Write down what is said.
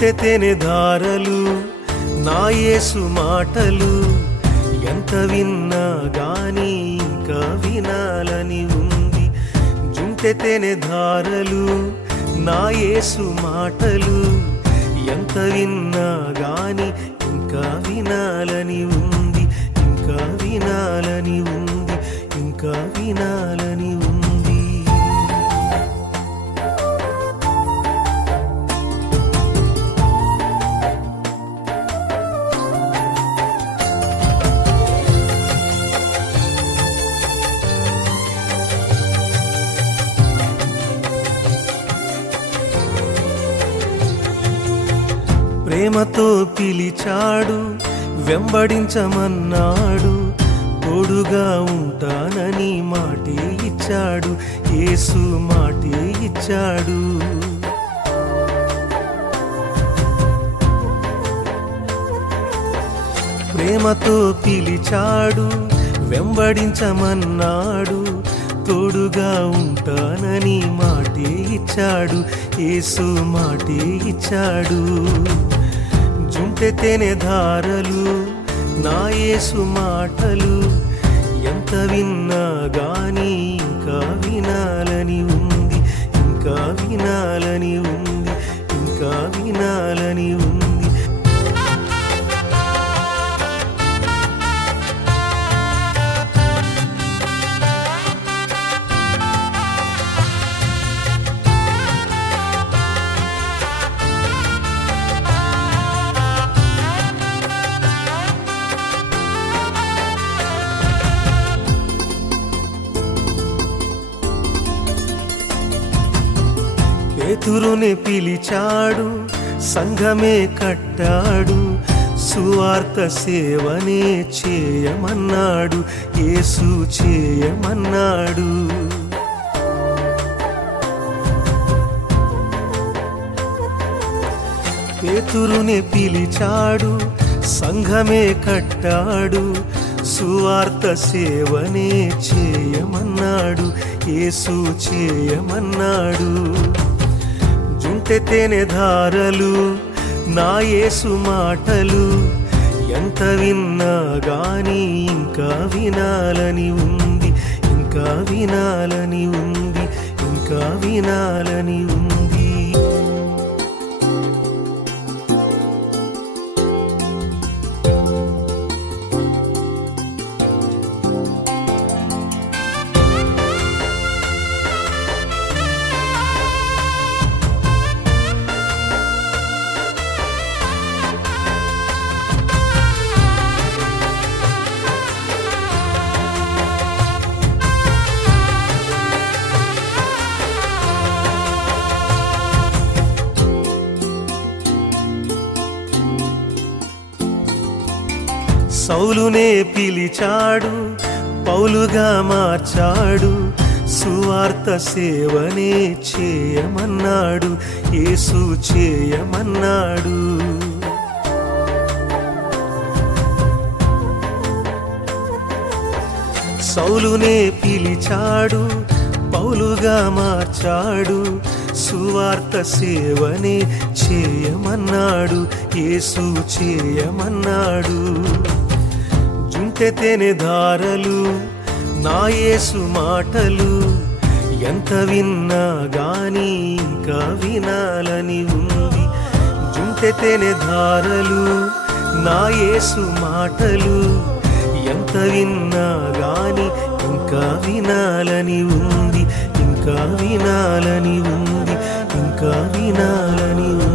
జుంటె తేనె ధారలు నా యేసు మాటలు ఎంత విన్నా గాని ఇంకా వినాలని ఉంది. జుంటె తేనె ధారలు నా యేసు మాటలు ఎంత విన్నా గాని ఇంకా వినాలని ఉంది, ఇంకా వినాలని ఉంది, ఇంకా వినాలని ఉంది. ప్రేమతో పిలిచాడు, వెంబడించమన్నాడు, తోడుగా ఉంటానని మాటే ఇచ్చాడు, యేసు మాటే ఇచ్చాడు. ప్రేమతో పిలిచాడు, వెంబడించమన్నాడు, తోడుగా ఉంటానని మాటే ఇచ్చాడు, యేసు మాటే ఇచ్చాడు. జుంటె తేనె ధారలు నా యేసు మాటలు ఎంత విన్నా గాని ఇంకా వినాలని ఉంది, ఇంకా వినాలని ఉంది, ఇంకా వినాలని ఉంది. పేతురుని పిలిచాడు, సంఘమే కట్టాడు, సువార్త సేవనే చేయమన్నాడు, యేసు చేయమన్నాడు. పేతురుని పిలిచాడు, సంఘమే కట్టాడు, సువార్త సేవనే చేయమన్నాడు, యేసు చేయమన్నాడు. జుంటె తేనె ధారలు నా యేసు మాటలు ఎంత విన్నా గాని ఇంకా వినాలని ఉంది, ఇంకా వినాలని ఉంది, ఇంకా వినాలని ఉంది. సౌలునే పిలిచాడు, పౌలుగా మార్చాడు, సువార్త సేవనే చేయమన్నాడు, యేసు చేయమన్నాడు. సౌలునే పిలిచాడు, పౌలుగా మార్చాడు, సువార్త సేవనే చేయమన్నాడు, యేసు చేయమన్నాడు. జుంటె తేనె ధారలు నా యేసు మాటలు ఎంత విన్నా గాని ఇంకా వినాలని ఉంది. జుంటె తేనె ధారలు నా యేసు మాటలు ఎంత విన్నా గాని ఇంకా వినాలని ఉంది, ఇంకా వినాలని ఉంది, ఇంకా వినాలని ఉంది.